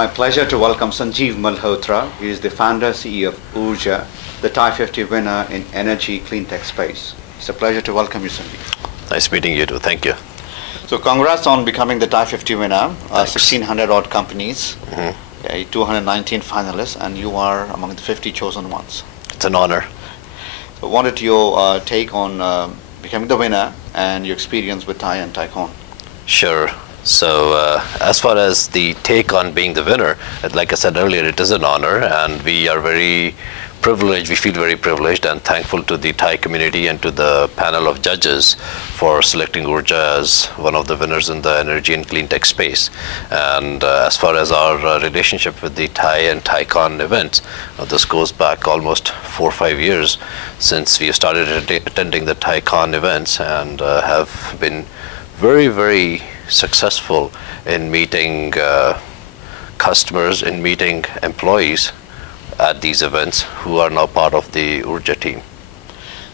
my pleasure to welcome Sanjiv Malhotra. He is the founder, CEO of Oorja, the TiE50 winner in energy clean tech space. It's a pleasure to welcome you, Sanjiv. Nice meeting you too. Thank you. So congrats on becoming the TiE50 winner. 1,600 odd companies, 219 finalists, and you are among the 50 chosen ones. It's an honor. So wanted your take on becoming the winner and your experience with TiE and TiEcon. Sure. So as far as the take on being the winner, like I said earlier, it is an honor, and we are very privileged. We feel very privileged and thankful to the TiE community and to the panel of judges for selecting Oorja as one of the winners in the energy and clean tech space. And as far as our relationship with the TiE and TiEcon events, this goes back almost 4 or 5 years since we started attending the TiEcon events, and have been very, very successful in meeting customers, in meeting employees at these events who are now part of the Oorja team.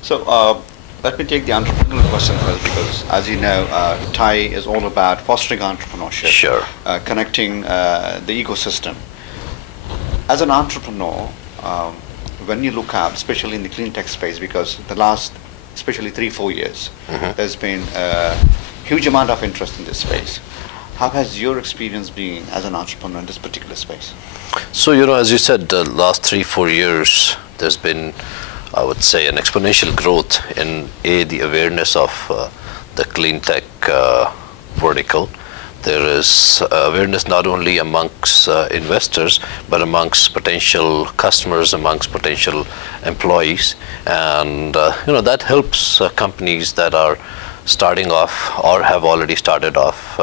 So let me take the entrepreneurial question first, because as you know, TiE is all about fostering entrepreneurship, Sure. Connecting the ecosystem. As an entrepreneur, when you look up, especially in the clean tech space, because the last, especially 3-4 years, there's been huge amount of interest in this space. How has your experience been as an entrepreneur in this particular space? So, as you said, the last 3-4 years, there's been, I would say, an exponential growth in the awareness of the clean tech vertical. There is awareness not only amongst investors, but amongst potential customers, amongst potential employees, and that helps companies that are starting off or have already started off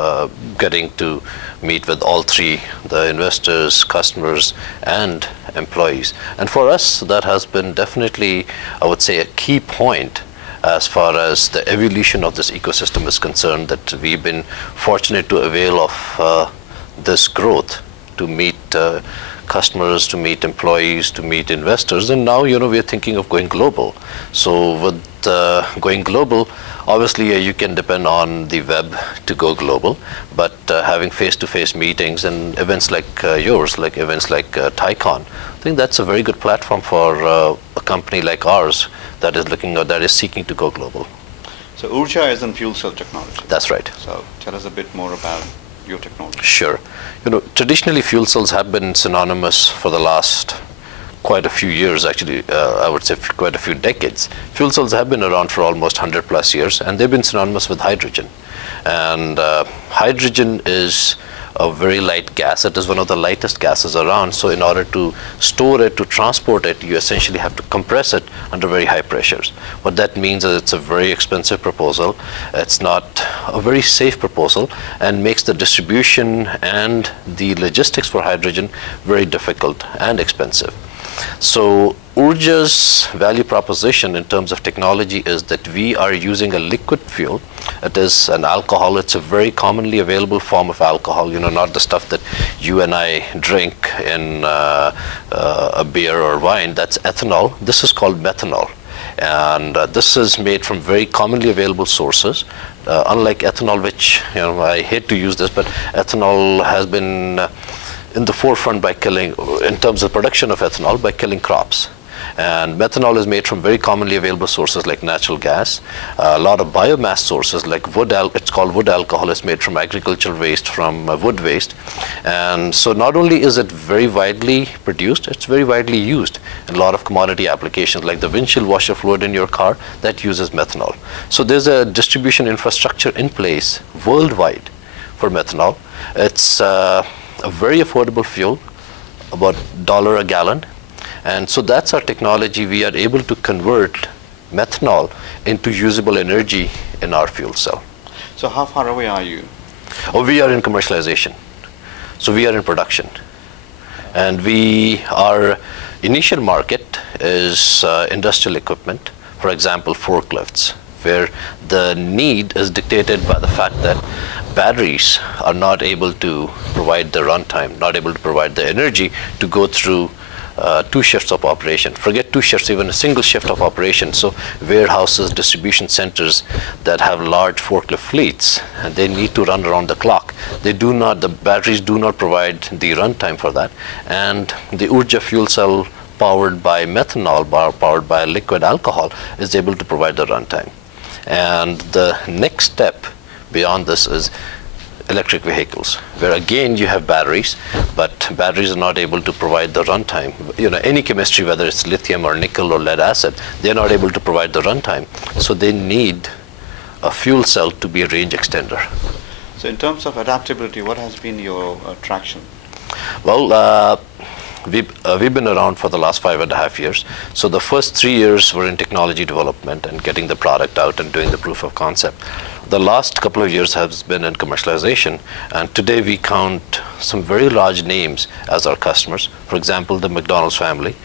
getting to meet with all three, the investors, customers, and employees. And for us, that has been definitely, I would say, a key point as far as the evolution of this ecosystem is concerned, that we've been fortunate to avail of this growth to meet customers, to meet employees, to meet investors, and now we're thinking of going global. So with going global, obviously you can depend on the web to go global, but having face-to-face meetings and events like yours, like events like TiEcon, I think that's a very good platform for a company like ours that is seeking to go global. So Oorja is in fuel cell technology. That's right. So tell us a bit more about your technology. Sure. Traditionally fuel cells have been synonymous for the last quite a few years, actually, I would say quite a few decades. Fuel cells have been around for almost 100+ years, and they've been synonymous with hydrogen. And hydrogen is a very light gas. It is one of the lightest gases around. So in order to store it, to transport it, you essentially have to compress it under very high pressures. What that means is it's a very expensive proposal. It's not a very safe proposal, and makes the distribution and the logistics for hydrogen very difficult and expensive. So Oorja's value proposition in terms of technology is that we are using a liquid fuel. It is an alcohol. It's a very commonly available form of alcohol, not the stuff that you and I drink in a beer or wine. That's ethanol. This is called methanol. And this is made from very commonly available sources. Unlike ethanol, which, I hate to use this, but ethanol has been in the forefront by killing, in terms of production of ethanol, by killing crops. And methanol is made from very commonly available sources like natural gas. A lot of biomass sources like wood, it's called wood alcohol, is made from agricultural waste, from wood waste. And so not only is it very widely produced, it's very widely used in a lot of commodity applications, like the windshield washer fluid in your car, that uses methanol. So there's a distribution infrastructure in place worldwide for methanol. It's a very affordable fuel, about $1 a gallon. And so that's our technology. We are able to convert methanol into usable energy in our fuel cell. So how far away are you? Oh, we are in commercialization. So we are in production. And our initial market is industrial equipment, for example, forklifts, where the need is dictated by the fact that batteries are not able to provide the runtime, not able to provide the energy to go through 2 shifts of operation. Forget 2 shifts, even a single shift of operation. So warehouses, distribution centers that have large forklift fleets, and they need to run around the clock. The batteries do not provide the runtime for that. And the Oorja fuel cell powered by methanol, powered by liquid alcohol, is able to provide the runtime. And the next step beyond this is electric vehicles, where again you have batteries, but batteries are not able to provide the runtime. Any chemistry, whether it's lithium or nickel or lead acid, they're not able to provide the runtime. So they need a fuel cell to be a range extender. So in terms of adaptability, what has been your traction? Well, we've been around for the last 5.5 years. So the first 3 years were in technology development and getting the product out and doing the proof of concept. The last couple of years has been in commercialization, and today we count some very large names as our customers. For example, the McDonald's family,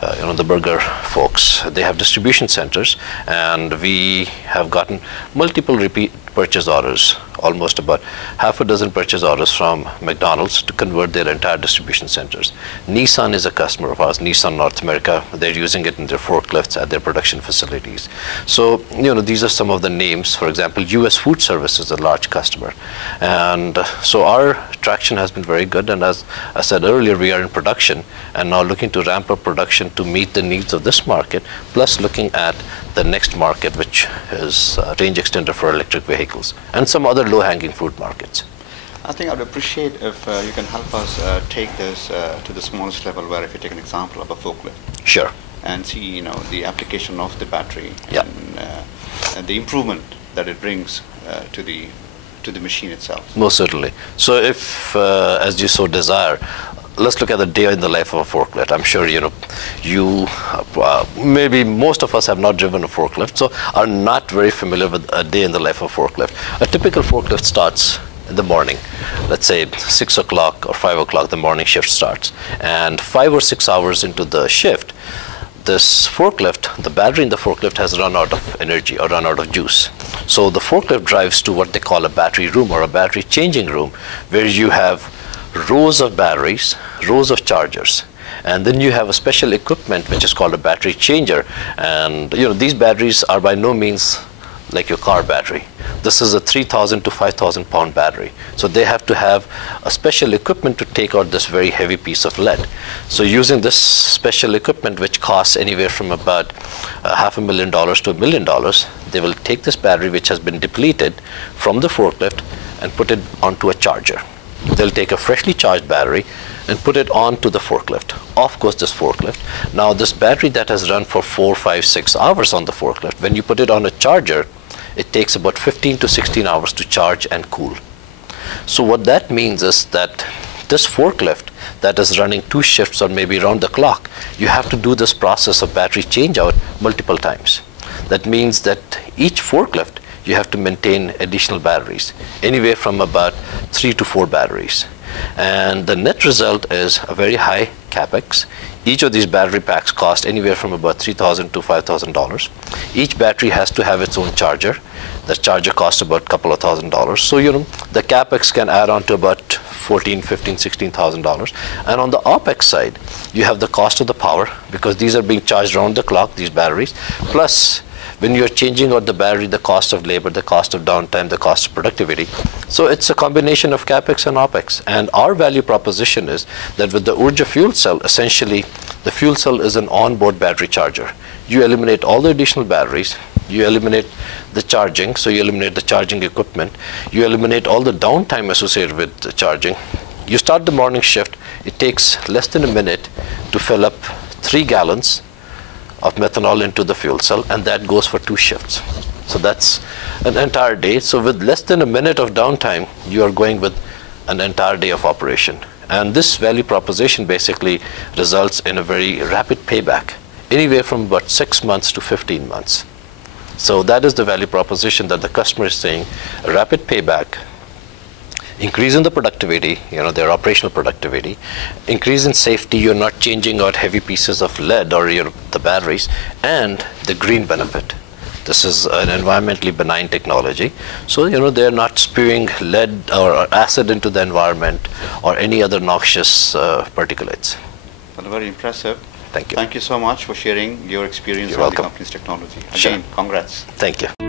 the burger folks, they have distribution centers, and we have gotten multiple repeat purchase orders, almost about half a dozen purchase orders from McDonald's to convert their entire distribution centers. Nissan is a customer of ours, Nissan North America. They're using it in their forklifts at their production facilities. So, these are some of the names. For example, US Food Service is a large customer. And so our traction has been very good. And as I said earlier, we are in production and now looking to ramp up production to meet the needs of this market, plus looking at the next market, which is range extender for electric vehicles and some other low-hanging fruit markets. I think I would appreciate if you can help us take this to the smallest level, where if you take an example of a forklift. Sure. And see, the application of the battery, yeah, and the improvement that it brings to the machine itself. Most certainly. So if, as you so desire, let's look at the day in the life of a forklift. I'm sure maybe most of us have not driven a forklift, so are not very familiar with a day in the life of a forklift. A typical forklift starts in the morning. Let's say 6 o'clock or 5 o'clock, the morning shift starts. And 5 or 6 hours into the shift, this forklift, the battery in the forklift has run out of energy or run out of juice. So the forklift drives to what they call a battery room or a battery changing room, where you have rows of batteries, rows of chargers, and then you have a special equipment which is called a battery changer. And these batteries are by no means like your car battery. This is a 3,000 to 5,000 pound battery. So they have to have a special equipment to take out this very heavy piece of lead. So using this special equipment, which costs anywhere from about $500,000 to $1 million, they will take this battery which has been depleted from the forklift and put it onto a charger. They'll take a freshly charged battery and put it onto the forklift. Off goes this forklift. Now this battery that has run for 4, 5, 6 hours on the forklift, when you put it on a charger, it takes about 15 to 16 hours to charge and cool. So what that means is that this forklift that is running 2 shifts or maybe around the clock, you have to do this process of battery change out multiple times. That means that each forklift, you have to maintain additional batteries, anywhere from about 3 to 4 batteries. And the net result is a very high capex. Each of these battery packs cost anywhere from about $3,000 to $5,000. Each battery has to have its own charger. The charger costs about a couple of $1,000. So, the capex can add on to about $14,000, $15,000, $16,000. And on the OPEX side, you have the cost of the power, because these are being charged around the clock, these batteries, plus when you're changing out the battery, the cost of labor, the cost of downtime, the cost of productivity. So it's a combination of CapEx and OpEx. And our value proposition is that with the Oorja fuel cell, essentially, the fuel cell is an onboard battery charger. You eliminate all the additional batteries, you eliminate the charging, so you eliminate the charging equipment, you eliminate all the downtime associated with the charging. You start the morning shift, it takes less than a minute to fill up 3 gallons of methanol into the fuel cell, and that goes for 2 shifts. So that's an entire day. So with less than a minute of downtime, you are going with an entire day of operation. And this value proposition basically results in a very rapid payback, anywhere from about 6 months to 15 months. So that is the value proposition that the customer is saying: a rapid payback, increase in the productivity, their operational productivity, increase in safety, you're not changing out heavy pieces of lead or the batteries, and the green benefit. This is an environmentally benign technology. So, they're not spewing lead or acid into the environment or any other noxious particulates. Well, very impressive. Thank you. Thank you so much for sharing your experience You're on the welcome. company's technology. Sure. Again, congrats. Thank you.